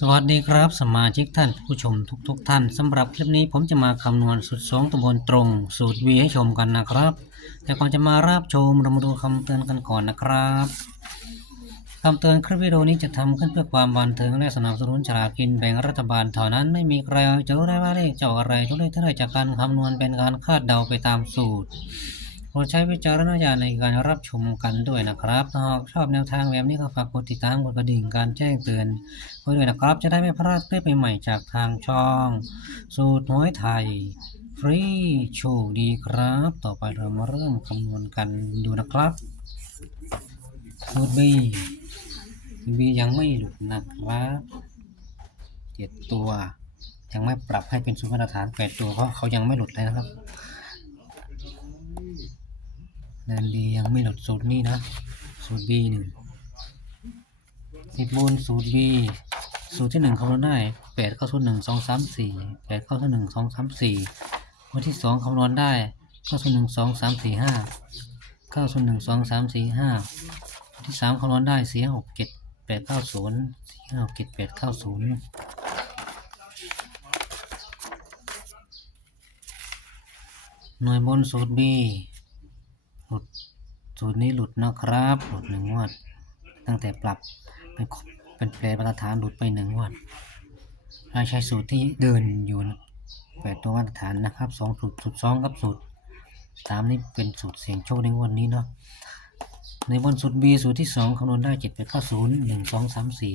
สวัสดีครับ สมาชิกท่านผู้ชมทุกๆทท่านสำหรับคลิปนี้ผมจะมาคำนวณสูตรสองตัวบนตรง สูตร V ให้ชมกันนะครับ แต่ก่อนจะมารับชมเรามาดูคำเตือนกันก่อนนะครับคำเตือนคลิปวิดีโอนี้จะทำขึ้นเพื่อความบันเทิงและสนับสนุนฉลากกินแบ่งรัฐบาลเท่านั้นไม่มีใครจะรู้ได้ว่าเลขจะอะไรทุกเลขที่ได้จากการคำนวณเป็นการคาดเดาไปตามสูตร ดใช้วิจารณญาณในการรับชมกันด้วยนะครับถ้าหากชอบแนวทางแบบนี้ก็ฝากกดติดตามกดกระดิ่งการแจ้งเตือนไว้ด้วยนะครับ จะได้ไม่พลาดคลิปใหม่ๆจากทางช่อง สูตรหวยไทย ฟรีโชคดีครับ ต่อไปเรามาเริ่มคำนวณกันดูนะครับสูตร B สูตร B ยังไม่หลุดนะครับเจ็ดตัว ยังไม่ปรับให้เป็นสูตรมาตรฐานแปดตัวเพราะเขายังไม่หลุดเลยนะครับ แดนดียังไม่หลุดสูตรนี้นะ สูตร B หนึ่งสิบบนสูตร B สูตรที่หนึ่งคำนวณได้แปดเข้าสูตรหนึ่งสองสามสี่แปดเข้าสูตรหนึ่งสองสามสี่วันที่สองคำนวณได้เข้าสูตรหนึ่งสองสามสี่ห้าเข้าสูตรหนึ่งสองสามสี่ห้าวันที่สามคำนวณได้สี่ห้าหกเจ็ดแปดเก้าศูนย์สี่ห้าหกเจ็ดแปดเก้าศูนย์หน่วยบนสูตร B หลุดสูตรนี้หลุดนะครับ หลุดหนึ่งงวด ตั้งแต่ปรับเป็นเป็นแปลมาตรฐานหลุดไปหนึ่งงวดเราใช้สูตรที่เดินอยู่นะแปดตัวมาตรฐานนะครับสองสูตรสูตรสองกับสูตรสามนี่เป็นสูตรเสียงโชคในงวดนี้เนาะในบนสูตร B สูตรที่สองคำนวณได้เจ็ดแปดเก้าศูนย์หนึ่งสองสามสี่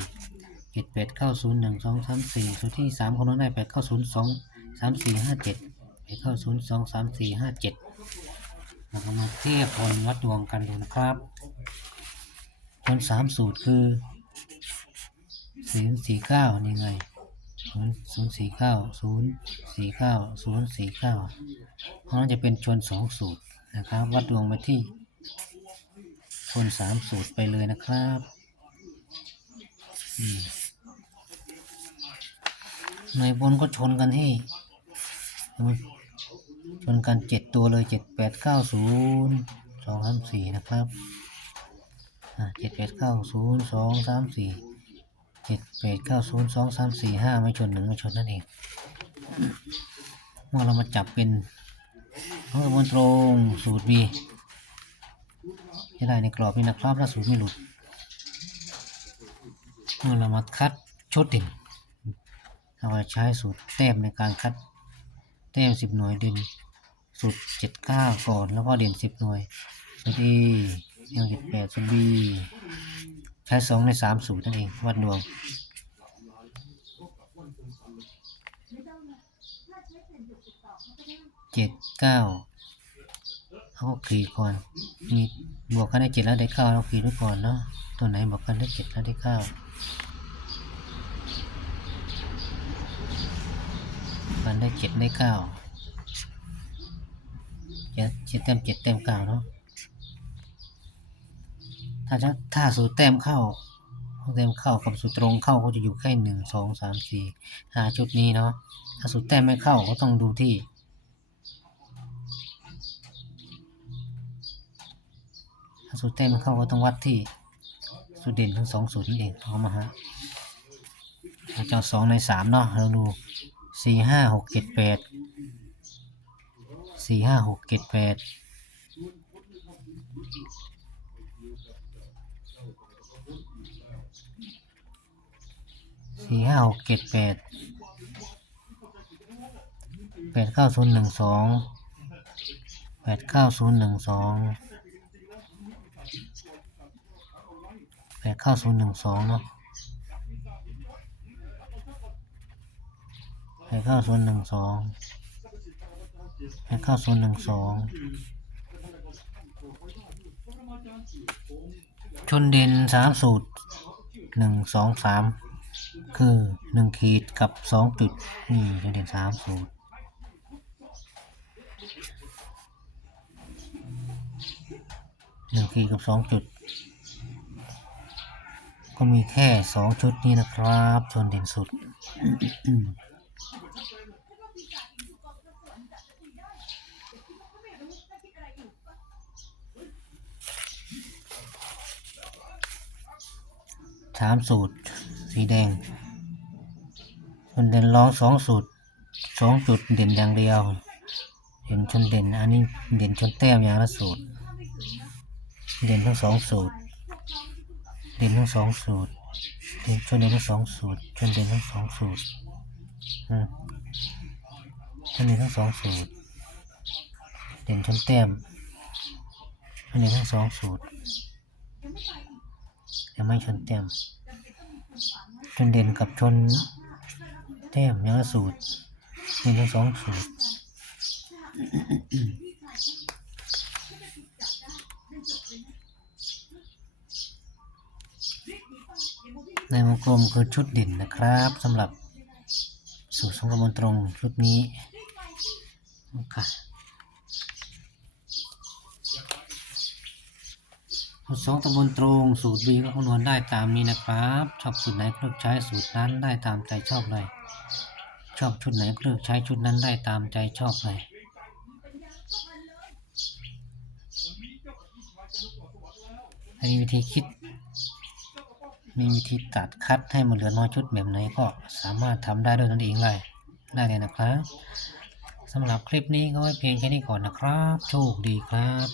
เจ็ดแปดเก้าศูนย์หนึ่งสองสามสี่สูตรที่สามคำนวณได้แปดเก้าศูนย์สองสามสี่ห้าเจ็ดแปดเก้าศูนย์สองสามสี่ห้าเจ็ด เราก็มาเทียบผลวัดดวงกันดูนะครับผลสามสูตรคือศูนย์สี่เก้านี่ไงศูนย์ศูนย์สี่เก้าศูนย์สี่เก้าศูนย์สี่เก้าเพราะนั้นจะเป็นชนสองสูตรนะครับ วัดดวงไปที่ชนสามสูตรไปเลยนะครับในบนก็ชนกันที่ ชนกันเจ็ดตัวเลยเจ็ดแปดเก้าศูนย์สองสามสี่นะครับเจ็ดแปดเก้าศูนย์สองสามสี่เจ็ดแปดเก้าศูนย์สองสามสี่ห้าไม่ชนหนึ่งไม่ชนนั่นเองเมื่อเรามาจับเป็นข้างบนตรงสูตร B จะได้ในกรอบนี้นะครับถ้าสูตรไม่หลุดเมื่อเรามาคัดชุดเด่นเราจะใช้สูตรแต้มในการคัด แต้มสิบหน่วยเด่นสุดเจ็ดเก้าก่อน แล้วก็เด่นสิบหน่วยสุดอียังเจ็ดแปดสุดบีใช้สองในสามสูตรนั่นเองวัดดวงเจ็ดเก้าเอาขีดก่อนมีบวกกันได้เจ็ดแล้วได้เก้าเราขีดไว้ก่อนเนาะตัวไหนบวกกันได้เจ็ดแล้วได้เก้า มันได้เจ็ดได้เก้าเจ็ดเจ็ดเต็มเจ็ดเต็มเก้าเนาะถ้าจะถ้าสูตรแต้มเข้าแต้มเข้ากับสูตรตรงเข้าก็จะอยู่แค่หนึ่งสองสามสี่ห้าชุดนี้เนาะถ้าสูตรแต้มไม่เข้าก็ต้องดูที่ถ้าสูตรแต้มไม่เข้าก็ต้องวัดที่สูตรเด่นทั้งสองสูตรนี่เองเอามาฮะเราจะสองในสามเนาะเราดู สี่ห้าหกเจ็ดแปดสี่ห้าหกเจ็ดแปดสี่ห้าหกเจ็ดแปดแปดเก้าศูนย์หนึ่งสองแปดเก้าศูนย์หนึ่งสองแปดเก้าศูนย์หนึ่งสองเนาะ แปดเก้าศูนย์หนึ่งสองให้เข้าศูนย์หนึ่งสองชนเด่นสามสูตรหนึ่งสองสามคือหนึ่งขีดกับสองจุดนี่ชนเด่นสามสูตรหนึ่งขีดกับสองจุด ก็มีแค่สองชุดนี้นะครับชนเด่นสุดามสูตร สีแดง ชนเด่นร้องสองสูตรสองจุดเด่นอย่างเดียวเห็นชนเด่น อันนี้เด่นชนแต้มอย่างละสูตร เด่นทั้งสองสูตร เด่นทั้งสองสูตร เด่นชนเด่นทั้งสองสูตร ชนเด่นทั้งสองสูตรชนเด่นทั้งสองสูตร เด่นชนแต้มชนเด่นทั้งสองสูตร ยังไม่ชนแต้มชนเด่นกับชนแต้มย่างละสูตรเด่นทั้งสองสูตรในวงกลมคือชุดเด่นนะครับสำหรับสูตรสองกระบวนตรงชุดนี้ค่ะ ตรสองตะบนตรงสูตร B ก็คำนวณได้ตามนี้นะครับ ชอบสูตรไหนเลือกใช้สูตรนั้นได้ตามใจชอบเลย ชอบชุดไหนเลือกใช้ชุดนั้นได้ตามใจชอบเลยมีวิธีคิด มีวิธีตัดคัดให้มันเหลือน้อยชุดแบบไหนก็สามารถทำได้ด้วยตนเองเลยได้เลยนะครับสำหรับคลิปนี้ก็ไว้เพียงแค่นี้ก่อนนะครับ โชคดีครับ